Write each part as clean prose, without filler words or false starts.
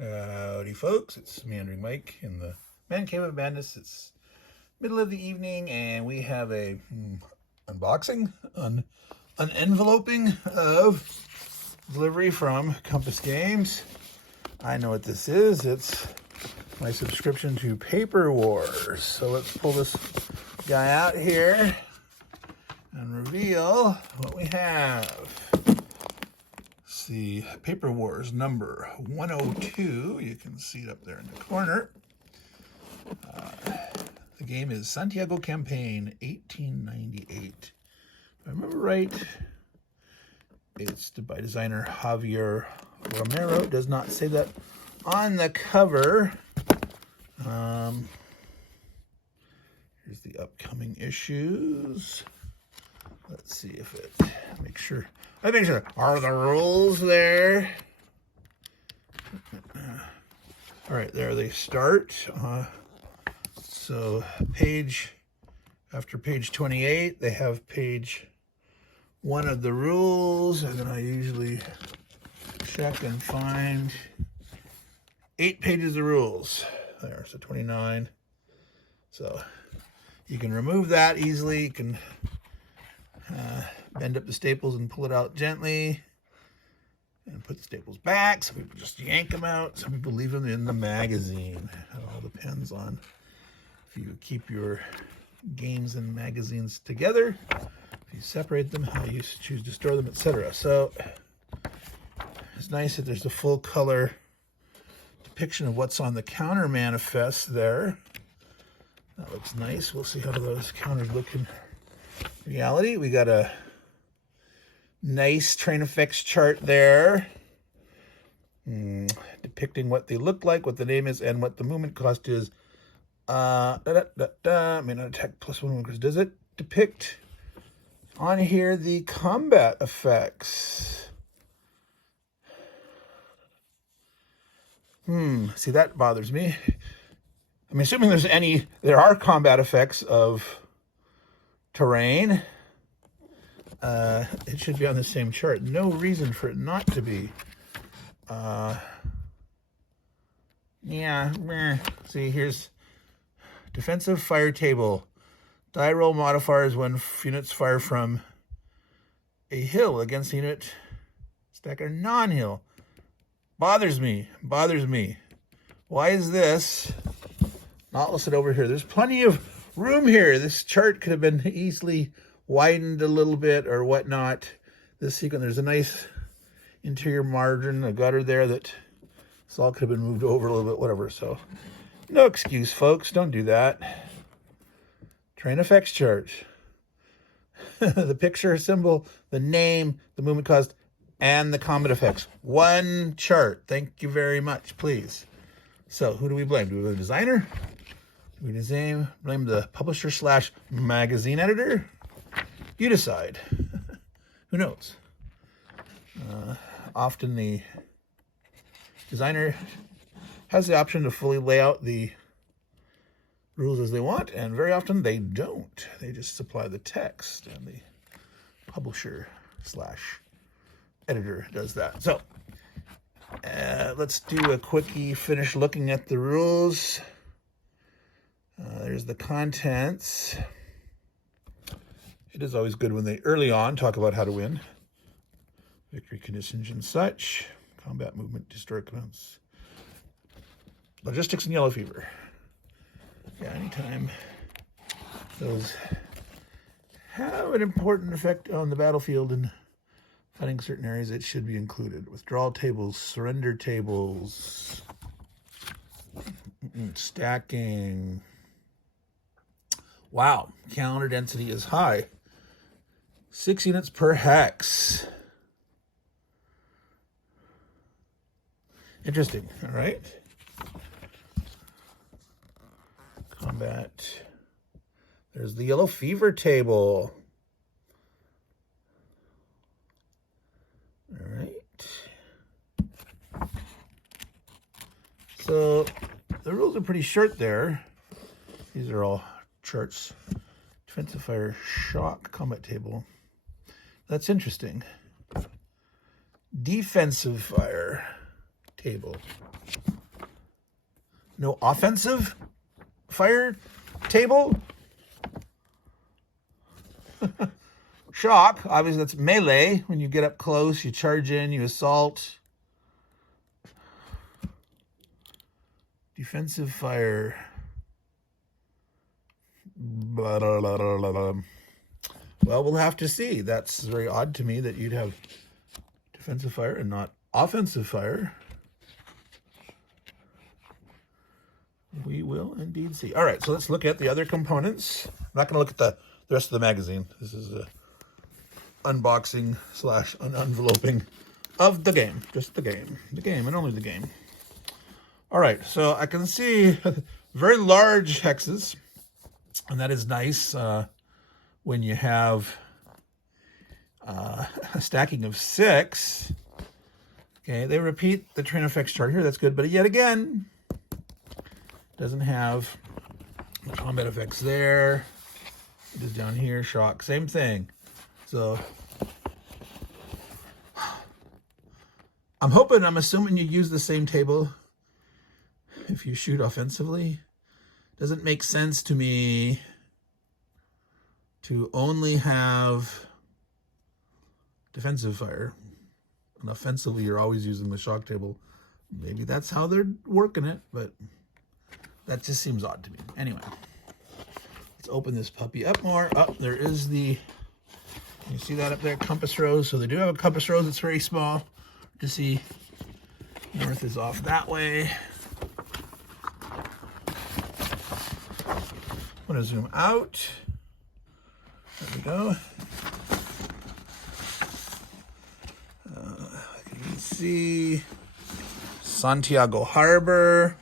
Howdy folks, it's Meandering Mike in the Man Cave of Madness. It's middle of the evening and we have a unboxing, unenveloping of delivery from Compass Games. I know what this is. It's my subscription to Paper Wars. So let's pull this guy out here and reveal what we have. The Paper Wars number 102. You can see it up there in the corner. The game is Santiago Campaign 1898. If I remember right, it's by designer Javier Romero. It does not say that on the cover. Here's the upcoming issues. Let's see if it, make sure, are the rules there? All right, there they start. So after page 28, they have page 1 of the rules, and then I usually check and find 8 pages of rules. There, so 29. So you can remove that easily. You can bend up the staples and pull it out gently and put the staples back. Some people just yank them out. Some people leave them in the magazine. It all depends on if you keep your games and magazines together, if you separate them, how you choose to store them, etc. So it's nice that there's a full color depiction of what's on the counter manifest there. That looks nice. We'll see how those counters look in reality. We got a nice train effects chart there, depicting what they look like, what the name is, and what the movement cost is. May not attack +1 because does it depict on here the combat effects? See, that bothers me. I'm assuming there are combat effects of terrain. It should be on the same chart. No reason for it not to be. See, here's defensive fire table. Die roll modifiers when units fire from a hill against the unit stack or non-hill. Bothers me. Why is this not listed over here? There's plenty of room here. This chart could have been easily widened a little bit or whatnot. This sequence, there's a nice interior margin, a gutter there that this all could have been moved over a little bit, whatever. So no excuse, folks. Don't do that. Train effects chart. The picture, symbol, the name, the movement cost, and the combat effects. One chart. Thank you very much, please. So who do we blame? Do we blame the designer? Do we blame the publisher / magazine editor? You decide. Who knows? Often the designer has the option to fully lay out the rules as they want, and very often they don't. They just supply the text, and the publisher / editor does that. So let's do a quickie finish looking at the rules. There's the contents. It is always good when they early on talk about how to win. Victory conditions and such. Combat movement, historic events. Logistics and yellow fever. Yeah, anytime those have an important effect on the battlefield and fighting certain areas, it should be included. Withdrawal tables, surrender tables, stacking. Wow, counter density is high. 6 units per hex. Interesting, all right. Combat. There's the yellow fever table. All right. So the rules are pretty short there. These are all charts. Defensive fire, shock, combat table. That's interesting. Defensive fire. table. No offensive fire table. Shock, obviously that's melee. When you get up close, you charge in, you assault. Defensive fire. Well, we'll have to see. That's very odd to me that you'd have defensive fire and not offensive fire. We will indeed see. All right, so let's look at the other components. I'm not going to look at the rest of the magazine. This is a unboxing / unenveloping of the game. Just the game. The game and only the game. All right, so I can see very large hexes, and that is nice when you have a stacking of 6. Okay, they repeat the train effects chart here. That's good, but yet again, doesn't have the combat effects there. It is down here, shock, same thing. So I'm assuming you use the same table if you shoot offensively. Doesn't make sense to me to only have defensive fire. And offensively, you're always using the shock table. Maybe that's how they're working it, but that just seems odd to me. Anyway, let's open this puppy up more. Oh, there is the, you see that up there, compass rose. So they do have a compass rose. It's very small to see. North is off that way. I'm going to zoom out. There we go. You can see Santiago Harbor,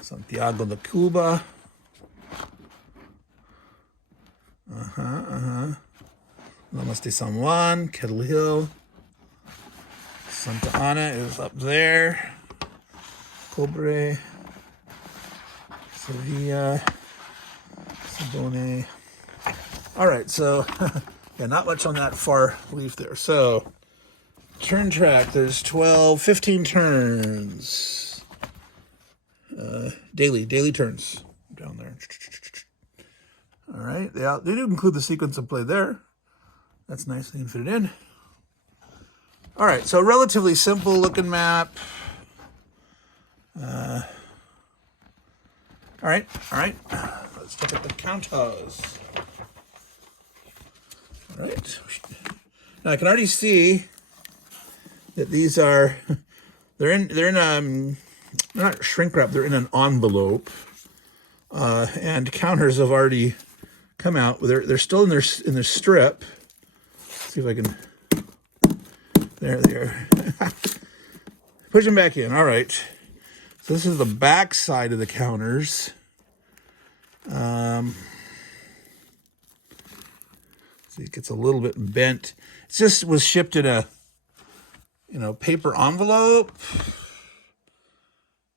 Santiago de Cuba. Lomas de San Juan, Kettle Hill. Santa Ana is up there. Cobre. Sevilla. Sabone. All right, so yeah, not much on that far leaf there. So turn track, there's 15 turns. Daily turns down there. All right, they do include the sequence of play there. That's nice, they can fit it in. All right, so relatively simple looking map. All right. Let's look at the counters. All right. Now I can already see that these are, they're in not shrink wrap, they're in an envelope. And counters have already come out. They're still in their strip. Let's see if I can. There they are. Push them back in. All right. So this is the back side of the counters. See, it gets a little bit bent. It just was shipped in a, paper envelope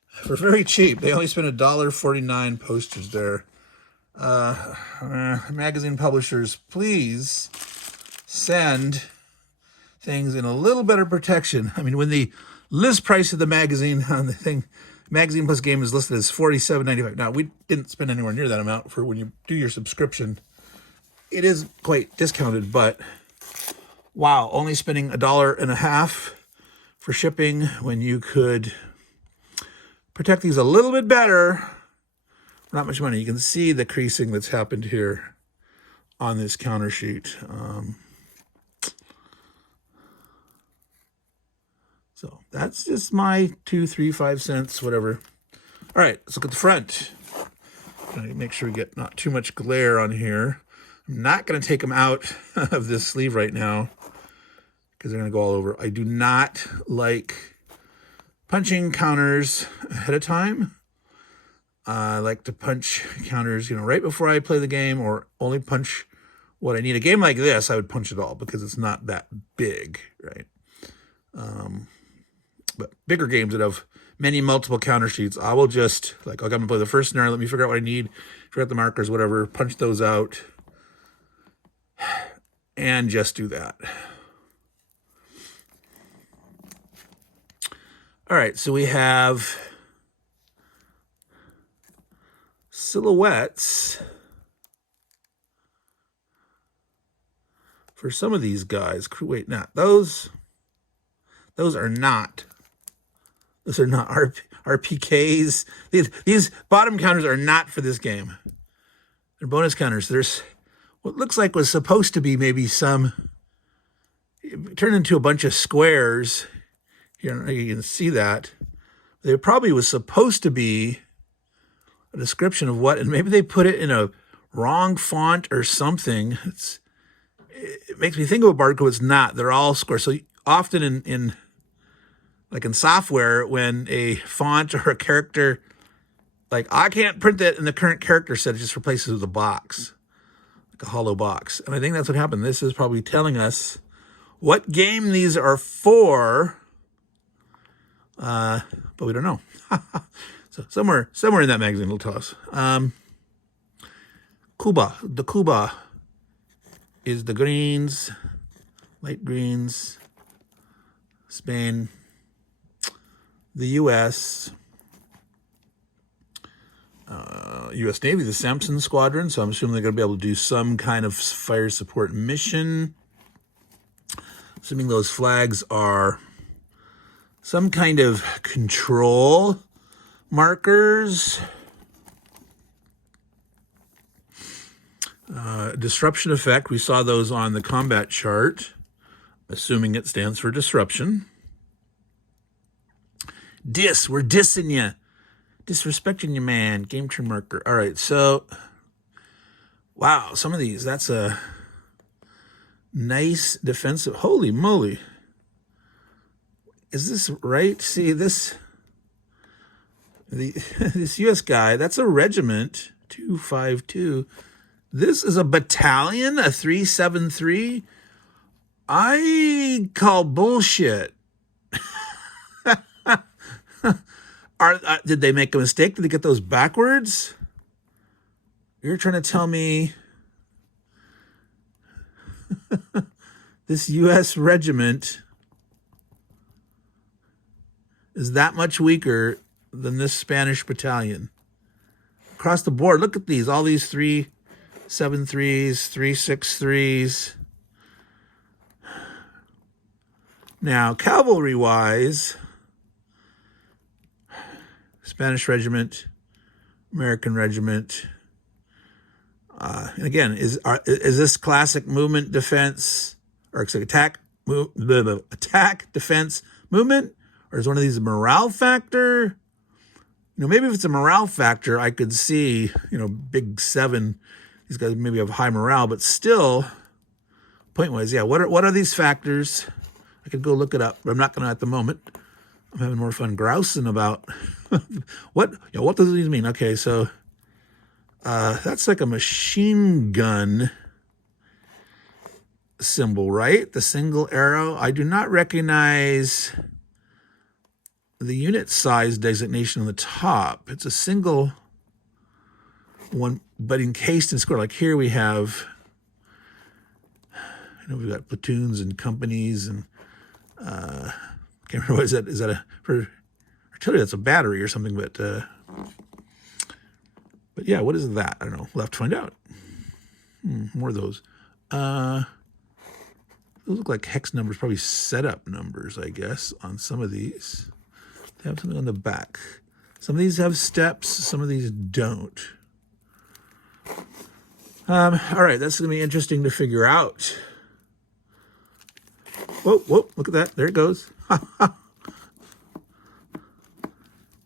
for very cheap. They only spent $1.49 postage there. Magazine publishers, please send things in a little better protection. I mean, when the list price of the magazine on the thing, magazine plus game, is listed as $47.95. Now, we didn't spend anywhere near that amount for when you do your subscription. It is quite discounted, but wow, only spending $1.50 for shipping when you could protect these a little bit better. Not much money. You can see the creasing that's happened here on this counter sheet. So that's just my 2, 3, 5 cents, whatever. All right, let's look at the front. Make sure we get not too much glare on here. I'm not going to take them out of this sleeve right now because they're going to go all over. I do not like punching counters ahead of time. I like to punch counters, right before I play the game, or only punch what I need. A game like this, I would punch it all because it's not that big, right? But bigger games that have many multiple counter sheets, I will just, I'm going to play the first scenario, let me figure out what I need, figure out the markers, whatever, punch those out, and just do that. All right, so we have silhouettes for some of these guys. Wait, not those. Those are not. Those are not RPKs. These bottom counters are not for this game. They're bonus counters. There's what looks like was supposed to be maybe some. It turned into a bunch of squares. Here you can see that. There probably was supposed to be a description of what, and maybe they put it in a wrong font or something. It makes me think of a barcode. It's not. They're all squares. So often in software, when a font or a character, like I can't print that in the current character set, it just replaces it with a box, like a hollow box. And I think that's what happened. This is probably telling us what game these are for, but we don't know. So somewhere in that magazine it'll tell us. Cuba. The Cuba is the greens, light greens. Spain. The U.S. U.S. Navy, the Samson Squadron. So I'm assuming they're going to be able to do some kind of fire support mission. Assuming those flags are some kind of control markers. Disruption effect. We saw those on the combat chart. Assuming it stands for disruption. We're dissing you. Disrespecting you, man. Game turn marker. All right, so, wow, some of these, that's a nice defensive. Holy moly. Is this right? See, this U.S. guy, that's a regiment, 252. This is a battalion, a 373. I call bullshit. Did they make a mistake? Did they get those backwards? You're trying to tell me this U.S. regiment is that much weaker than this Spanish battalion? Across the board, look at these. All these 373s, 363s. Now, cavalry-wise, Spanish regiment, American regiment. And again, is this classic movement defense, or attack defense movement, or is one of these a morale factor? Maybe if it's a morale factor, I could see, big 7. These guys maybe have high morale, but still, point-wise, yeah. What are these factors? I could go look it up, but I'm not going to at the moment. I'm having more fun grousing about what does these mean? Okay, so that's like a machine gun symbol, right? The single arrow. I do not recognize the unit size designation on the top. It's a single one, but encased in square. Like here we have, we've got platoons and companies and can't remember what is that? Is that for artillery? That's a battery or something. But yeah, what is that? I don't know. We'll have to find out. More of those. Those look like hex numbers, probably setup numbers, I guess, on some of these. They have something on the back. Some of these have steps. Some of these don't. All right, that's going to be interesting to figure out. Whoa, look at that. There it goes.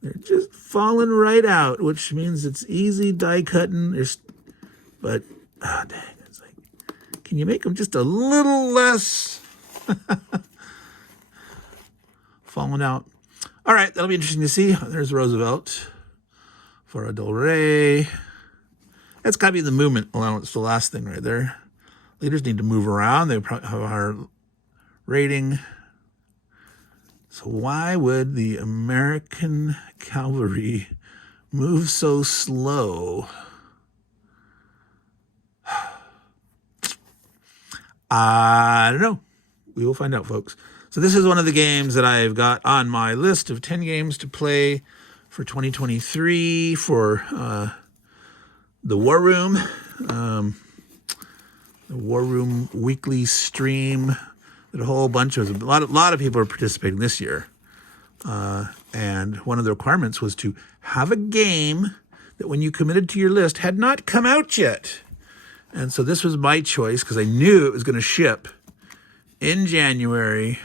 They're just falling right out, which means it's easy die cutting. But, dang, it's like, can you make them just a little less falling out? All right, that'll be interesting to see. There's Roosevelt. Fora del Rey. That's got to be the movement allowance, the last thing right there. Leaders need to move around. They probably have a higher rating. So why would the American cavalry move so slow? I don't know. We will find out, folks. So So this is one of the games that I've got on my list of 10 games to play for 2023 for the War Room. The War Room weekly stream that a whole bunch of, a lot of people are participating this year. And one of the requirements was to have a game that when you committed to your list had not come out yet. And so this was my choice because I knew it was going to ship in January.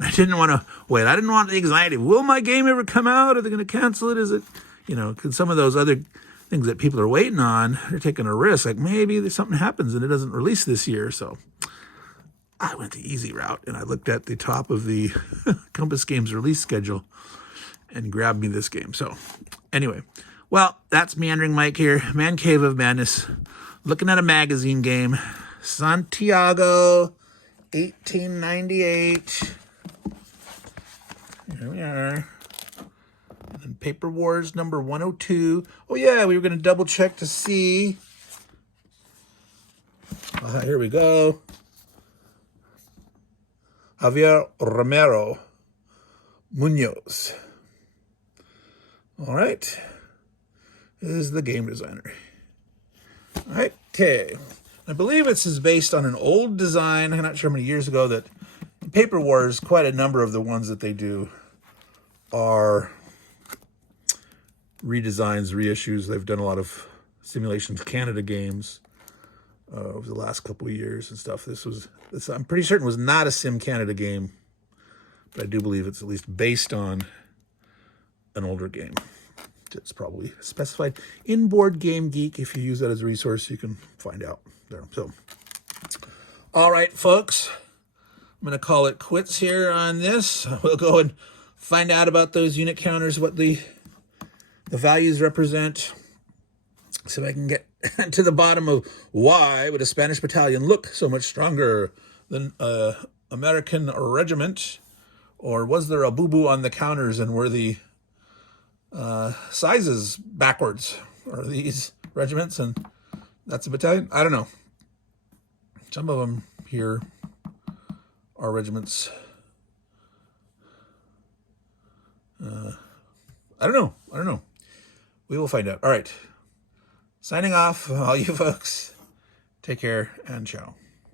I didn't want to wait. I didn't want the anxiety. Will my game ever come out? Are they going to cancel it? Is it, because some of those other things that people are waiting on, they're taking a risk. Like maybe something happens and it doesn't release this year. So I went the easy route and I looked at the top of the Compass Games release schedule and grabbed me this game. So anyway, well, that's Meandering Mike here, Man Cave of Madness, looking at a magazine game, Santiago, 1898. Here we are. And Paper Wars number 102. Oh yeah, we were going to double check to see. Here we go. Javier Romero Munoz. All right. This is the game designer. All right. Okay. I believe this is based on an old design. I'm not sure how many years ago that Paper Wars, quite a number of the ones that they do are redesigns, reissues. They've done a lot of Simulations Canada games over the last couple of years and stuff. This, I'm pretty certain, was not a Sim Canada game, but I do believe it's at least based on an older game. It's probably specified in Board Game Geek. If you use that as a resource, you can find out there. So, all right, folks, I'm going to call it quits here on this. We'll go and find out about those unit counters, what the values represent. See if I can get to the bottom of why would a Spanish battalion look so much stronger than an American regiment? Or was there a boo-boo on the counters and were the sizes backwards? Are these regiments and that's a battalion? I don't know. Some of them here are regiments. I don't know. We will find out. All right. Signing off, all you folks. Take care and ciao.